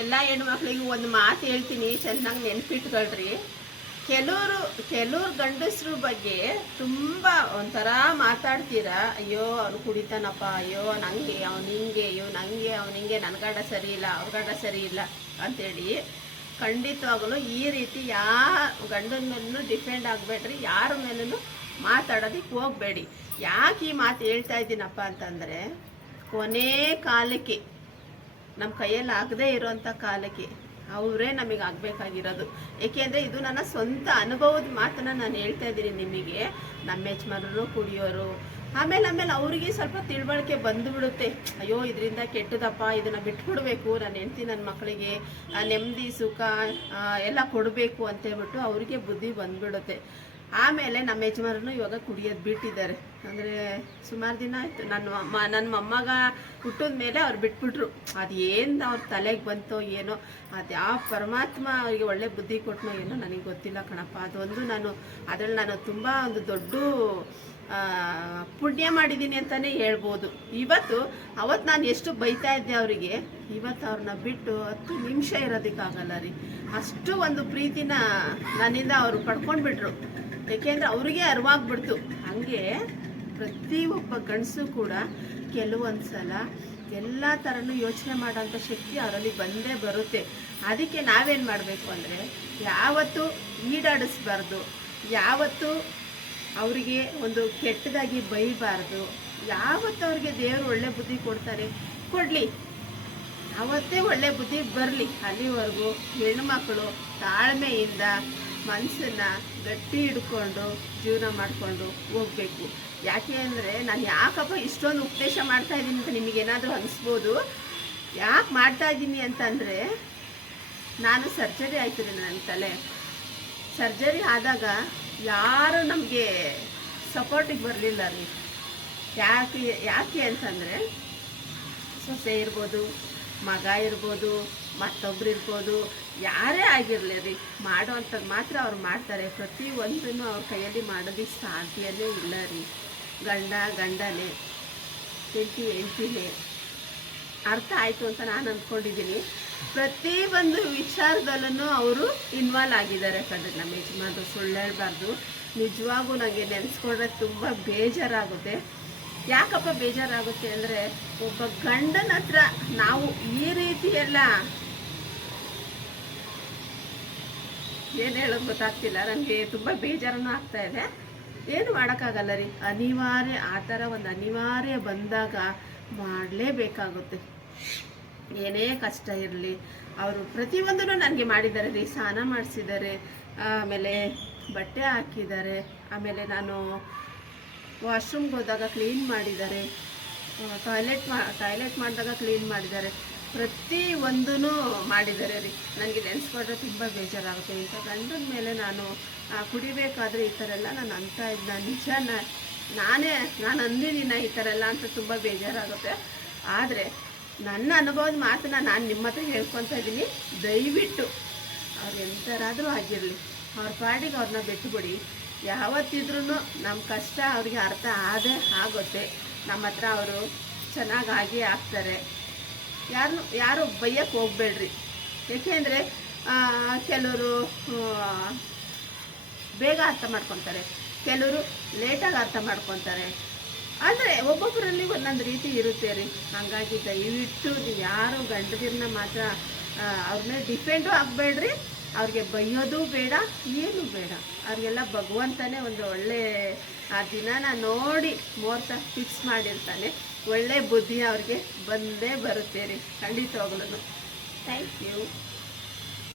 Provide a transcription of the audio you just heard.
ಎಲ್ಲ ಹೆಣ್ಮಕ್ಳಿಗೂ ಒಂದು ಮಾತು ಹೇಳ್ತೀನಿ, ಚೆನ್ನಾಗಿ ನೆನ್ಪಿಟ್ಕೊಳ್ರಿ. ಕೆಲವರು, ಕೆಲವ್ರು ಗಂಡಸ್ರ ಬಗ್ಗೆ ತುಂಬ ಒಂಥರ ಮಾತಾಡ್ತೀರಾ, ಅಯ್ಯೋ ಅವ್ನು ಕುಡಿತಾನಪ್ಪ, ಅಯ್ಯೋ, ನಂಗೆ ಅವ್ನು ಹಿಂಗೆ ಅಯ್ಯೋ ನಂಗೆ ಅವ್ನು ಹಿಂಗೆ ನನ್ನ ಗಂಡ ಸರಿ ಇಲ್ಲ, ಅವ್ರ ಗಂಡ ಸರಿ ಇಲ್ಲ ಅಂತೇಳಿ ಖಂಡಿತವಾಗಲೂ ಈ ರೀತಿ ಯಾ ಗಂಡನ ಮೇಲೂ ಡಿಪೆಂಡ್ ಆಗಬೇಡ್ರಿ, ಯಾರ ಮೇಲೂ ಮಾತಾಡೋದಕ್ಕೆ ಹೋಗಬೇಡಿ. ಯಾಕೆ ಈ ಮಾತು ಹೇಳ್ತಾ ಇದ್ದೀನಪ್ಪ ಅಂತಂದರೆ, ಕೊನೆ ಕಾಲಕ್ಕೆ ನಮ್ಮ ಕೈಯಲ್ಲಿ ಆಗದೇ ಇರೋಂಥ ಕಾಲಕ್ಕೆ ಅವರೇ ನಮಗೆ ಆಗಬೇಕಾಗಿರೋದು. ಏಕೆಂದರೆ ಇದು ನನ್ನ ಸ್ವಂತ ಅನುಭವದ ಮಾತನ್ನು ನಾನು ಹೇಳ್ತಾ ಇದ್ದೀನಿ ನಿಮಗೆ ನಮ್ಮ ಯಜಮಾನರು, ಕುಡಿಯೋರು, ಆಮೇಲೆ ಆಮೇಲೆ ಅವರಿಗೆ ಸ್ವಲ್ಪ ತಿಳುವಳಿಕೆ ಬಂದುಬಿಡುತ್ತೆ. ಅಯ್ಯೋ, ಇದರಿಂದ ಕೆಟ್ಟದಪ್ಪ, ಇದನ್ನು ಬಿಟ್ಬಿಡಬೇಕು, ನಾನು ಹೆಂಡ್ತಿ ನನ್ನ ಮಕ್ಕಳಿಗೆ ನೆಮ್ಮದಿ, ಸುಖ ಎಲ್ಲ ಕೊಡಬೇಕು ಅಂತೇಳ್ಬಿಟ್ಟು ಅವರಿಗೆ ಬುದ್ಧಿ ಬಂದ್ಬಿಡುತ್ತೆ. ಆಮೇಲೆ ನಮ್ಮ ಯಜಮಾನರು ಇವಾಗ ಕುಡಿಯೋದು ಬಿಟ್ಟಿದ್ದಾರೆ. ಅಂದರೆ ಸುಮಾರು ದಿನ ಆಯಿತು. ನನ್ನ ಮ ನನ್ನ ಮೊಮ್ಮಗ ಹುಟ್ಟಿದ ಮೇಲೆ ಅವ್ರು ಬಿಟ್ಬಿಟ್ರು. ಅದು ಏನು ಅವ್ರ ತಲೆಗೆ ಬಂತೋ ಏನೋ, ಅದು ಯಾವ ಪರಮಾತ್ಮ ಅವರಿಗೆ ಒಳ್ಳೆ ಬುದ್ಧಿ ಕೊಟ್ಟನೋ ಏನೋ ನನಗೆ ಗೊತ್ತಿಲ್ಲ ಕಣಪ್ಪ. ಅದೊಂದು ನಾನು, ಅದ್ರಲ್ಲಿ ನಾನು ತುಂಬ ಒಂದು ದೊಡ್ಡ ಪುಣ್ಯ ಮಾಡಿದ್ದೀನಿ ಅಂತಲೇ ಹೇಳ್ಬೋದು. ಇವತ್ತು ಅವತ್ತು ನಾನು ಎಷ್ಟು ಬೈತಾ ಇದ್ದೆ ಅವರಿಗೆ, ಇವತ್ತು ಅವ್ರನ್ನ ಬಿಟ್ಟು ಹತ್ತು ನಿಮಿಷ ಇರೋದಕ್ಕಾಗಲ್ಲ ರೀ. ಅಷ್ಟು ಒಂದು ಪ್ರೀತಿನ ನನ್ನಿಂದ ಅವರು ಪಡ್ಕೊಂಡ್ಬಿಟ್ರು. ಏಕೆಂದರೆ ಅವ್ರಿಗೆ ಅರಿವಾಗ್ಬಿಡ್ತು. ಹಾಗೆ ಒಬ್ಬ ಗಂಡಸು ಕೂಡ ಕೆಲವೊಂದು ಸಲ ಎಲ್ಲ ಥರನೂ ಯೋಚನೆ ಮಾಡೋಂಥ ಶಕ್ತಿ ಅವರಲ್ಲಿ ಬಂದೇ ಬರುತ್ತೆ. ಅದಕ್ಕೆ ನಾವೇನು ಮಾಡಬೇಕು ಅಂದರೆ ಯಾವತ್ತೂ ಈಡಾಡಿಸ್ಬಾರ್ದು ಯಾವತ್ತೂ ಅವರಿಗೆ ಒಂದು ಕೆಟ್ಟದಾಗಿ ಬೈಬಾರ್ದು. ಯಾವತ್ತು ಅವ್ರಿಗೆ ದೇವರು ಒಳ್ಳೆ ಬುದ್ಧಿ ಕೊಡ್ತಾರೆ? ಕೊಡಲಿ. ಅವತ್ತೇ ಒಳ್ಳೆ ಬುದ್ಧಿ ಬರಲಿ. ಅಲ್ಲಿವರೆಗೂ ಹೆಣ್ಣುಮಕ್ಕಳು ತಾಳ್ಮೆಯಿಂದ ಮನಸ್ಸನ್ನ ಗಟ್ಟಿ ಹಿಡ್ಕೊಂಡು ಜೀವನ ಮಾಡಿಕೊಂಡು ಹೋಗ್ಬೇಕು. ಯಾಕೆ ಅಂದರೆ ನಾನು ಯಾಕಪ್ಪ ಇಷ್ಟೊಂದು ಉಪದೇಶ ಮಾಡ್ತಾ ಇದ್ದೀನಿ ಅಂತ ನಿಮಗೇನಾದರೂ ಅನಿಸ್ಬೋದು? ಯಾಕೆ ಮಾಡ್ತಾ ಇದ್ದೀನಿ ಅಂತಂದರೆ ನಾನು ಸರ್ಜರಿ ಆಯ್ತು ನನ್ನ ತಲೆ. ಸರ್ಜರಿ ಆದಾಗ ಯಾರು ನಮಗೆ ಸಪೋರ್ಟಿಗೆ ಬರಲಿಲ್ಲ ರೀ. ಯಾಕೆ ಯಾಕೆ ಅಂತಂದರೆ, ಸೊಸೆ ಇರ್ಬೋದು ಮಗ ಇರ್ಬೋದು, ಮತ್ತೊಬ್ರು ಇರ್ಬೋದು, ಯಾರೇ ಆಗಿರಲಿ ರೀ ಮಾಡೋವಂಥದ್ದು ಮಾತ್ರ ಅವ್ರು ಮಾಡ್ತಾರೆ. ಪ್ರತಿ ಒಂದನ್ನು ಅವ್ರ ಕೈಯಲ್ಲಿ ಮಾಡೋದಕ್ಕೆ ಸಾಧ್ಯವೇ ಇಲ್ಲ ರೀ. ಗಂಡ, ಗಂಡನೇ, ಹೆಂಡತಿ, ಹೆಂಡತಿನೇ. ಅರ್ಥ ಆಯಿತು ಅಂತ ನಾನು ಅಂದ್ಕೊಂಡಿದ್ದೀನಿ ಪ್ರತಿ ಒಂದು ವಿಚಾರದಲ್ಲೂ ಅವರು ಇನ್ವಾಲ್ವ್ ಆಗಿದ್ದಾರೆ ಕಣ್ರಿ ನಮ್ಮ ಯಜಮಾನ್ರು. ಸುಳ್ಳು ಹೇಳ್ಬಾರ್ದು ನಿಜವಾಗೂ ನನಗೆ ನೆನೆಸ್ಕೊಂಡ್ರೆ ತುಂಬ ಬೇಜಾರಾಗುತ್ತೆ. ಯಾಕಪ್ಪ ಬೇಜಾರಾಗುತ್ತೆ ಅಂದರೆ ಒಬ್ಬ ಗಂಡನ ಹತ್ರ ನಾವು ಈ ರೀತಿಯೆಲ್ಲ ಏನು ಹೇಳೋದು ಗೊತ್ತಾಗ್ತಿಲ್ಲ ನನಗೆ ತುಂಬ ಬೇಜಾರನೂ ಆಗ್ತಾ ಇದೆ. ಏನು ಮಾಡೋಕ್ಕಾಗಲ್ಲ ರೀ? ಅನಿವಾರ್ಯ, ಆ ಥರ ಒಂದು ಅನಿವಾರ್ಯ ಬಂದಾಗ ಮಾಡಲೇಬೇಕಾಗುತ್ತೆ. ಏನೇ ಕಷ್ಟ ಇರಲಿ, ಅವರು ಪ್ರತಿಯೊಂದನ್ನು ನನಗೆ ಮಾಡಿದ್ದಾರೆ ರೀ. ಸ್ನಾನ ಮಾಡಿಸಿದ್ದಾರೆ, ಆಮೇಲೆ ಬಟ್ಟೆ ಹಾಕಿದ್ದಾರೆ, ಆಮೇಲೆ ನಾನು ವಾಶ್ರೂಮ್ಗೆ ಹೋದಾಗ ಕ್ಲೀನ್ ಮಾಡಿದ್ದಾರೆ. ಟಾಯ್ಲೆಟ್ ಮಾ, ಟಾಯ್ಲೆಟ್ ಮಾಡಿದಾಗ ಕ್ಲೀನ್ ಮಾಡಿದ್ದಾರೆ. ಪ್ರತಿ ಒಂದೂ ಮಾಡಿದ್ದಾರೆ ರೀ. ನನಗೆ ನೆನೆಸ್ಕೊಂಡ್ರೆ ತುಂಬ ಬೇಜಾರಾಗುತ್ತೆ. ಇಂಥ ಗಂಡನ ಮೇಲೆ ನಾನು ಕುಡಿಬೇಕಾದ್ರೆ ಈ ಥರ ಎಲ್ಲ ನಾನು ಅಂತ ಇದ್ದ ನಿಜ ನಾನೇ, ನಾನು ಅಂದಿದ್ದೀನ ಈ ಥರ ಎಲ್ಲ ಅಂತ ತುಂಬ ಬೇಜಾರಾಗುತ್ತೆ. ಆದರೆ ನನ್ನ ಅನುಭವದ ಮಾತನ್ನ ನಾನು ನಿಮ್ಮ ಹತ್ರ ಹೇಳ್ಕೊತಾ ಇದ್ದೀನಿ. ದಯವಿಟ್ಟು ಅವ್ರು ಎಂಥರಾದರೂ ಆಗಿರಲಿ, ಅವ್ರ ಪಾಡಿಗೆ ಅವ್ರನ್ನ ಬಿಟ್ಟುಬಿಡಿ ಯಾವತ್ತಿದ್ರೂ ನಮ್ಮ ಕಷ್ಟ ಅವ್ರಿಗೆ ಅರ್ಥ ಆದೇ ಆಗುತ್ತೆ. ನಮ್ಮ ಹತ್ರ ಅವರು ಚೆನ್ನಾಗಿ ಆಗೇ ಆಗ್ತಾರೆ. ಯಾರು ಯಾರು ಬೈಯಕ್ಕೆ ಹೋಗ್ಬೇಡ್ರಿ. ಏಕೆಂದರೆ ಕೆಲವರು ಬೇಗ ಅರ್ಥ ಮಾಡ್ಕೊತಾರೆ. ಕೆಲವರು ಲೇಟಾಗಿ ಅರ್ಥ ಮಾಡ್ಕೊತಾರೆ. ಆದರೆ ಒಬ್ಬೊಬ್ಬರಲ್ಲಿ ಒಂದೊಂದು ರೀತಿ ಇರುತ್ತೆ ರೀ. ಹಾಗಾಗಿ ದಯವಿಟ್ಟು ಯಾರು ಗಂಡದಿರನ್ನ ಮಾತ್ರ ಅವ್ರ ಮೇಲೆ ಡಿಪೆಂಡು ಆಗಬೇಡ್ರಿ. ಅವ್ರಿಗೆ ಬೈಯೋದು ಬೇಡ, ಏನು ಬೇಡ. ಅವ್ರಿಗೆಲ್ಲ ಭಗವಂತನೇ ಒಂದು ಒಳ್ಳೆ, ಆ ದಿನನ ನೋಡಿ ಮುಹೂರ್ತ ಫಿಕ್ಸ್ ಮಾಡಿರ್ತಾನೆ. ಒಳ್ಳೆ ಬುದ್ಧಿ ಅವ್ರಿಗೆ ಬಂದೇ ಬರುತ್ತೆ ರೀ. ಖಂಡಿತವಾಗ್ಲೂ ಥ್ಯಾಂಕ್ ಯು